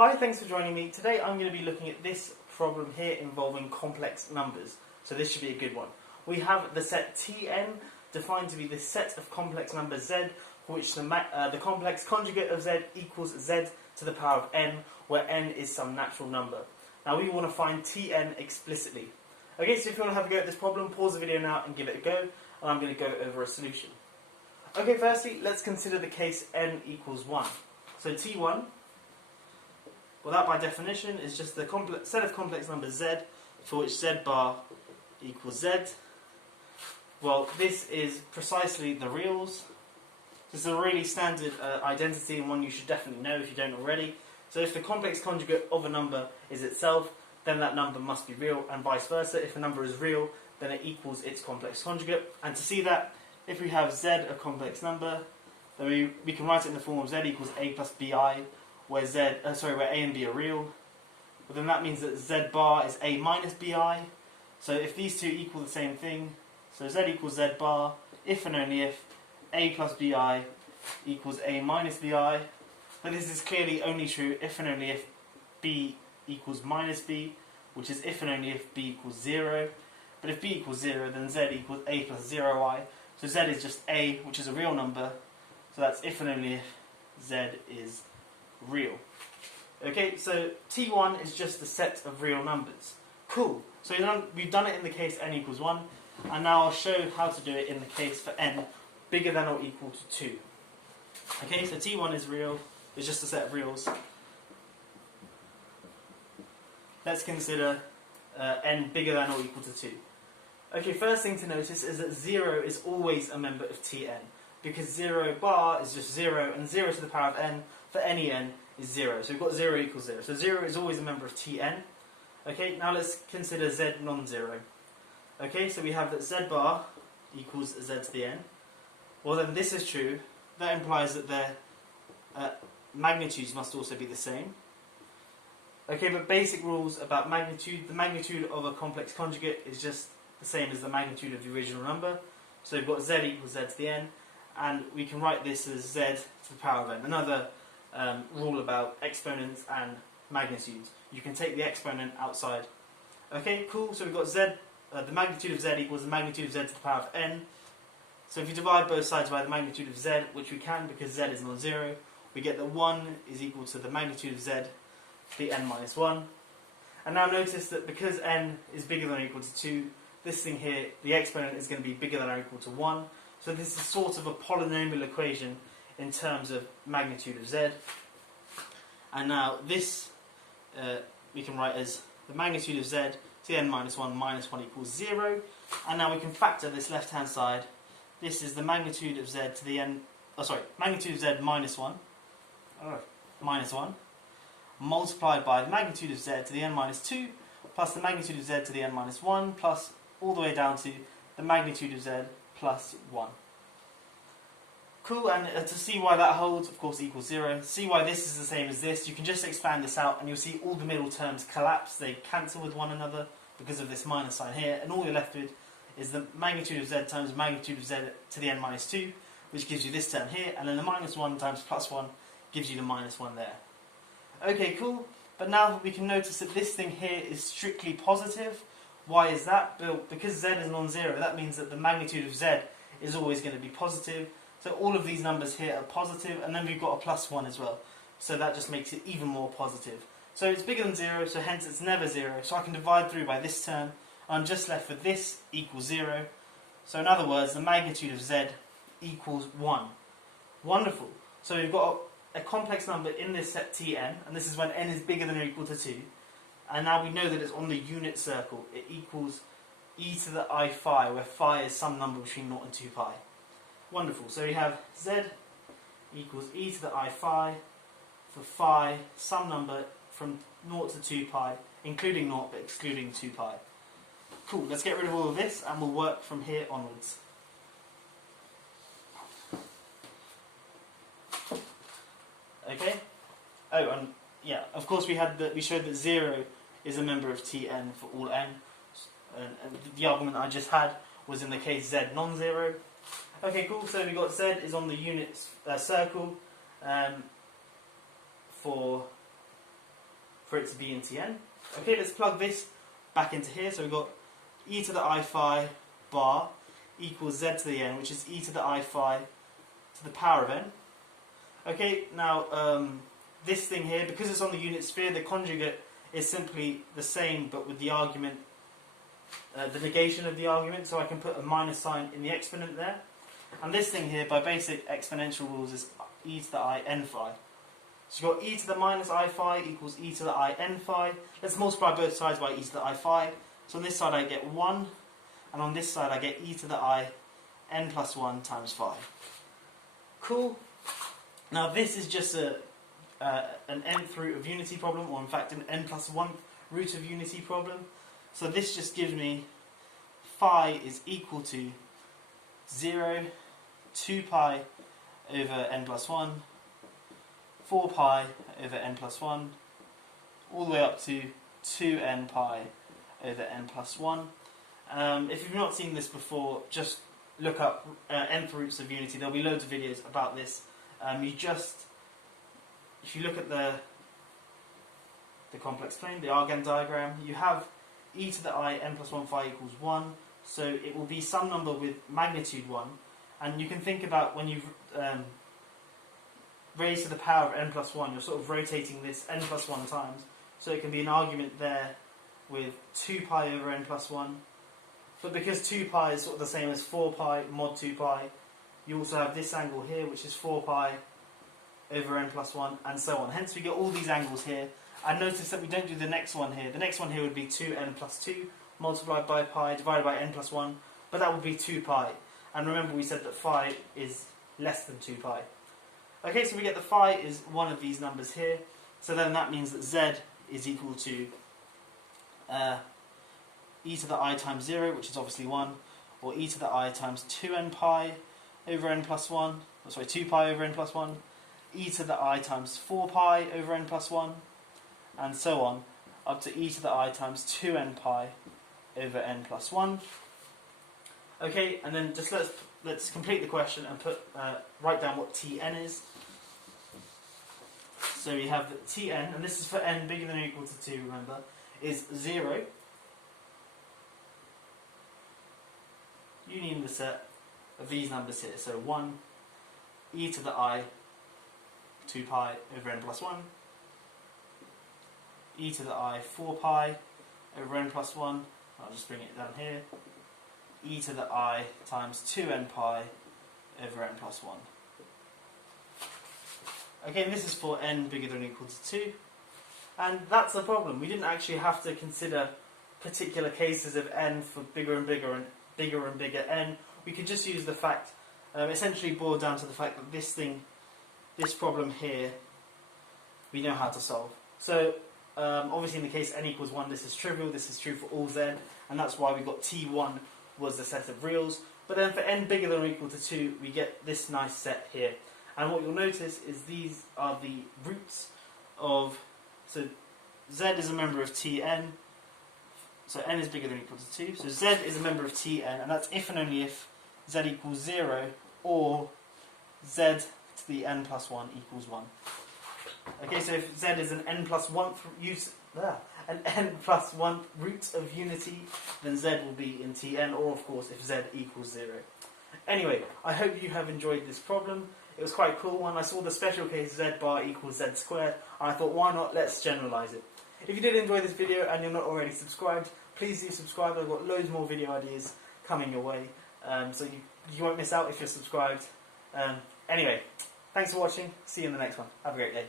Hi, thanks for joining me. Today I'm going to be looking at this problem here involving complex numbers. So this should be a good one. We have the set Tn defined to be the set of complex numbers z for which the complex conjugate of z equals z to the power of n, where n is some natural number. Now we want to find Tn explicitly. Okay, so if you want to have a go at this problem, pause the video now and give it a go, and I'm going to go over a solution. Okay, firstly, let's consider the case n equals 1. So T1, well, that by definition is just the set of complex numbers z for which z bar equals z. Well, this is precisely the reals. This is a really standard identity and one you should definitely know if you don't already. So if the complex conjugate of a number is itself, then that number must be real, and vice versa. If a number is real, then it equals its complex conjugate. And to see that, if we have z a complex number, then we can write it in the form of z equals a plus bi, where where a and b are real. But then that means that z bar is a minus bi. So if these two equal the same thing, so z equals z bar, if and only if a plus bi equals a minus bi. But this is clearly only true if and only if b equals minus b, which is if and only if b equals 0. But if b equals 0, then z equals a plus 0i. So z is just a, which is a real number. So that's if and only if z is real. Okay, so T1 is just the set of real numbers. Cool. So we've done it in the case n equals 1, and now I'll show how to do it in the case for n bigger than or equal to 2. Okay, so T1 is real. It's just a set of reals. Let's consider n bigger than or equal to 2. Okay, first thing to notice is that 0 is always a member of Tn, because 0 bar is just 0, and 0 to the power of n for any n is 0. So we've got 0 equals 0. So 0 is always a member of Tn. Okay, now let's consider z non-zero. Okay, so we have that z bar equals z to the n. Well, then this is true. That implies that their magnitudes must also be the same. Okay, but basic rules about magnitude. The magnitude of a complex conjugate is just the same as the magnitude of the original number. So we've got z equals z to the n, and we can write this as z to the power of n. Another rule about exponents and magnitudes. You can take the exponent outside. Okay, cool. So we've got z, the magnitude of z equals the magnitude of z to the power of n. So if you divide both sides by the magnitude of z, which we can because z is non-zero, we get that 1 is equal to the magnitude of z to the n minus 1. And now notice that because n is bigger than or equal to 2, this thing here, the exponent is going to be bigger than or equal to 1. So this is sort of a polynomial equation in terms of magnitude of z. And now this we can write as the magnitude of z to the n minus 1 equals 0. And now we can factor this left hand side. This is the magnitude of z to the n, magnitude of z minus 1, multiplied by the magnitude of z to the n minus 2, plus the magnitude of z to the n minus 1, plus all the way down to the magnitude of z plus 1. Cool, and to see why that holds, of course, equals 0. See why this is the same as this, you can just expand this out and you'll see all the middle terms collapse. They cancel with one another because of this minus sign here, and all you're left with is the magnitude of z times magnitude of z to the n minus 2, which gives you this term here, and then the minus 1 times plus 1 gives you the minus 1 there. Okay, cool, but now we can notice that this thing here is strictly positive. Why is that? Well, because z is non-zero, that means that the magnitude of z is always going to be positive. So all of these numbers here are positive, and then we've got a plus 1 as well. So that just makes it even more positive. So it's bigger than 0, so hence it's never 0. So I can divide through by this term. I'm just left with this equals 0. So in other words, the magnitude of z equals 1. Wonderful. So we've got a complex number in this set Tn, and this is when n is bigger than or equal to 2. And now we know that it's on the unit circle. It equals e to the I phi, where phi is some number between 0 and 2 pi. Wonderful. So we have z equals e to the I phi for phi, some number from 0 to 2 pi, including 0 but excluding 2 pi. Cool, let's get rid of all of this and we'll work from here onwards. Okay? Oh, and yeah, of course we showed that 0 is a member of Tn for all n. And the argument I just had was in the case z non-zero. Okay, cool, so we got z is on the unit circle for for it to be in Tn. Okay, let's plug this back into here. So we've got e to the I phi bar equals z to the n, which is e to the I phi to the power of n. Okay, now this thing here, because it's on the unit sphere, the conjugate is simply the same but with the argument, the negation of the argument, so I can put a minus sign in the exponent there. And this thing here, by basic exponential rules, is e to the I n phi. So you've got e to the minus I phi equals e to the I n phi. Let's multiply both sides by e to the I phi. So on this side I get 1, and on this side I get e to the I n plus 1 times phi. Cool. Now this is just an nth root of unity problem, or in fact an n plus 1 root of unity problem. So this just gives me phi is equal to 0, 2 pi over n plus 1, 4 pi over n plus 1, all the way up to 2n pi over n plus 1. If you've not seen this before, just look up nth roots of unity. There'll be loads of videos about this. If you look at the complex plane, the Argand diagram, you have e to the I n plus 1 phi equals 1, so it will be some number with magnitude 1, and you can think about when you've raised to the power of n plus 1, you're sort of rotating this n plus 1 times, so it can be an argument there with 2 pi over n plus 1, but because 2 pi is sort of the same as 4 pi mod 2 pi, you also have this angle here, which is 4 pi over n plus 1, and so on. Hence we get all these angles here. And notice that we don't do the next one here. The next one here would be 2n plus 2 multiplied by pi divided by n plus 1, but that would be 2 pi. And remember we said that phi is less than 2 pi. Okay, so we get the phi is one of these numbers here. So then that means that z is equal to e to the I times 0, which is obviously 1, or e to the I times 2n pi over n plus 1, oh, sorry, 2 pi over n plus 1, e to the I times 4 pi over n plus 1, and so on, up to e to the I times 2n pi over n plus 1. Okay, and then just let's complete the question and write down what Tn is. So we have that Tn, and this is for n bigger than or equal to 2, remember, is 0. Union the set of these numbers here. So 1, e to the I 2 pi over n plus 1, e to the I 4 pi over n plus 1, I'll just bring it down here, e to the I times 2n pi over n plus 1. Okay, and this is for n bigger than or equal to 2, and that's the problem. We didn't actually have to consider particular cases of n for bigger and bigger and bigger and bigger n. We could just use the fact, essentially boil down to the fact that this problem here, we know how to solve. So obviously in the case n equals 1, this is trivial, this is true for all z, and that's why we got T1 was the set of reals. But then for n bigger than or equal to 2, we get this nice set here. And what you'll notice is these are the roots of, so z is a member of Tn, so n is bigger than or equal to 2, so z is a member of Tn, and that's if and only if z equals 0 or z to the n plus 1 equals 1. Okay, so if z is an n plus 1 root of unity, then z will be in Tn, or of course if z equals 0. Anyway, I hope you have enjoyed this problem. It was quite a cool one. I saw the special case z bar equals z squared, and I thought, why not, let's generalise it. If you did enjoy this video and you're not already subscribed, please do subscribe. I've got loads more video ideas coming your way, so you won't miss out if you're subscribed. Anyway, thanks for watching. See you in the next one. Have a great day.